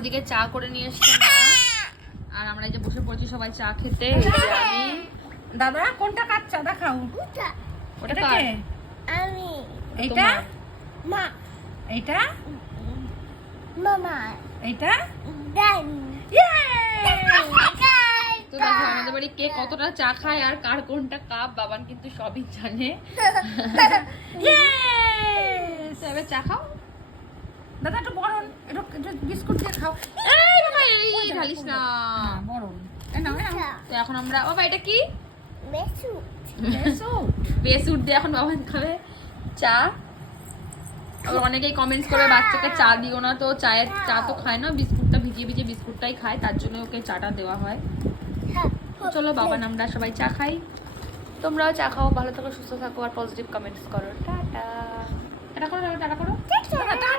ওদিকে চা করে নিয়ে এসছে মা, আর আমরা এই যে বসে পড়েছি সবাই চা খেতে। আমি দাদা কোনটা কার চা দেখাও? ওটা এটা কার? কে? আমি এইটা? তোমার। মা এইটা? মামা এইটা? দান তো দেখো আমাদের বাড়ি কে কতটা চা খায় আর কার কোনটা কাপ, বাবান কিন্তু সবই জানে। Yes! তো এবার চা খাও। দাদা একটু বরণ, একটু বিস্কুট দিয়ে খাও। এই বাবা এই ঢালিস না। হ্যাঁ, বরণ। এই নাও, এই নাও। তো এখন আমরা, বাবা এটা কি? বেসু এসো। বেসুট দিয়ে এখন বাবান খাবে চা। আবার অনেকেই কমেন্টস করে বাচ্চাকে চা দিও না, তো চায়ের চা তো খায় না, বিস্কুটটা ভিজিয়ে ভিজিয়ে বিস্কুটটাই খায়, তার জন্য ওকে চাটা দেওয়া হয়। তো চলো বাবান আমরা সবাই চা খাই, তোমরাও চা খাও, ভালো থাকো, সুস্থ থাকো আর পজিটিভ কমেন্টস করো। টাটা। টাটা করো, টাটা করো। টাটা।